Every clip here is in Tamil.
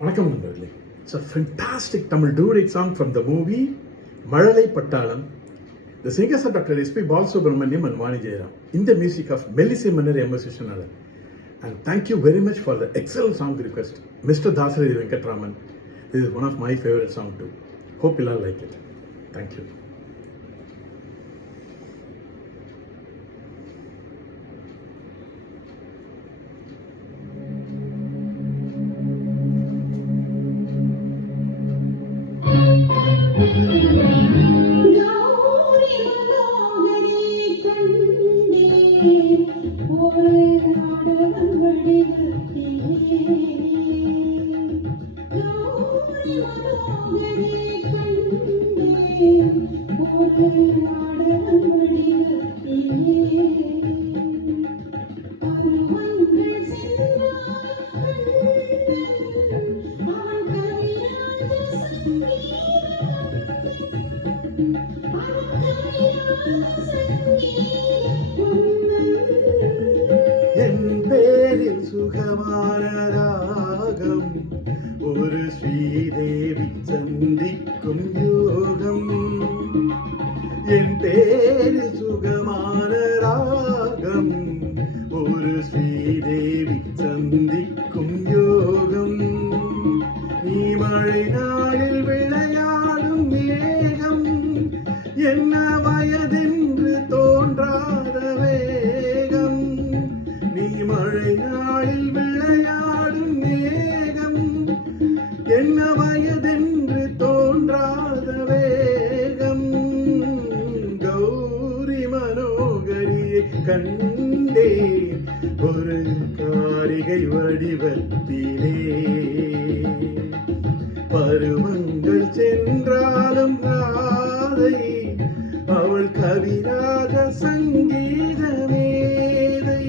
வணக்கம் நண்பர்களே. It's a fantastic Tamil duet song from the movie Malalai Pattalam. The singers are Dr. S.P. Balasubramaniam and Vani Jairam in the music of Melissy Mannar M.S. Vishwanathn. And thank you very much for the excellent song request, Mr. Dasari Venkatraman. This is one of my favorite songs too. Hope you all like it. Thank you. என் பேரில் சுகமான ராகம் ஒரு ஸ்ரீதேவி சந்திக்கும் யோகம். என் பேரில் சுகமான ராகம் ஒரு ஸ்ரீதேவி சந்திக்கும் யோகம். நீ மழை நாளில் விளையாடும் மேகம், என்ன வயதென்று தோன்றாத வேகம். நீ மழை நாளில் விளையாடும் மேகம், என்ன வயதென்று தோன்றாத வேகம். கௌரி மனோகரியை கண்டே ஒரு காரிகை வடிவத்திலே. பருவங்கள் சென்றாலும் ராதை அவள் கவிராக சங்கீத மேதை.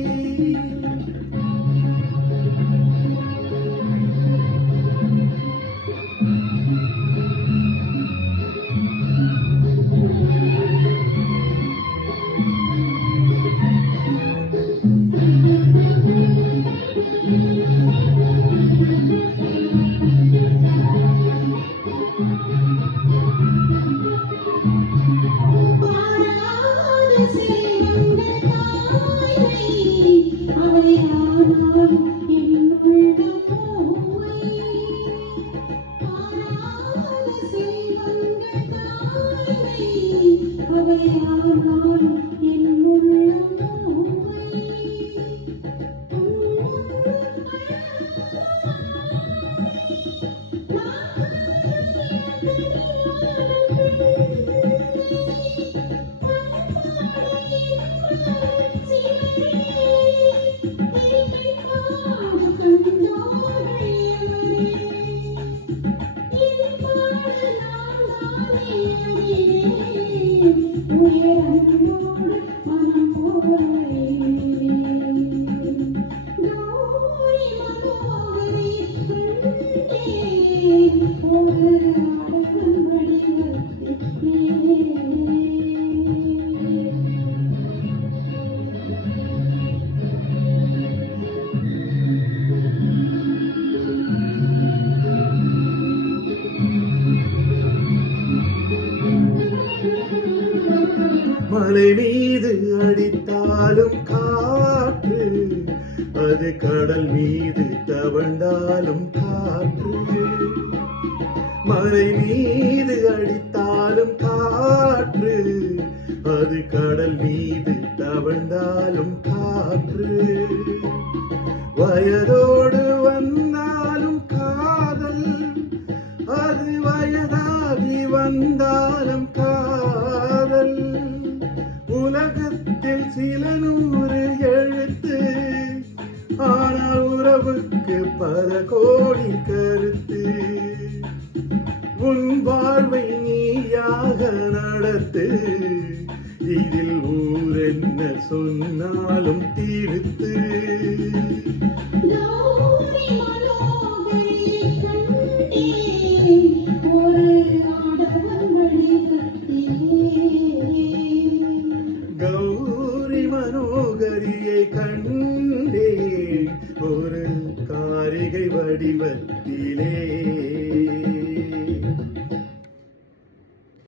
மலை மீது அடித்தாலும் காற்று, அது கடல் மீது தவழ்ந்தாலும் காற்று. மலை மீது அடித்தாலும் காற்று, அது கடல் மீது தவழ்ந்தாலும் காற்று. வயதோடு வந்தாலும் காதல், அது வயதாகி வந்தாலும் காதல். உலகத்தில் சில 100 எழுத்து, ஆனால் உறவுக்கு பல கோடி கருத்து. உன் வாழ்வை நீயாக நடத்து, இதில் ஊர் என்ன சொன்னாலும் தீர்த்து. கௌரி மனோகரியை கண்டேன் ஒரு காரிகை வடிவத்தில். உள்ளத்திலே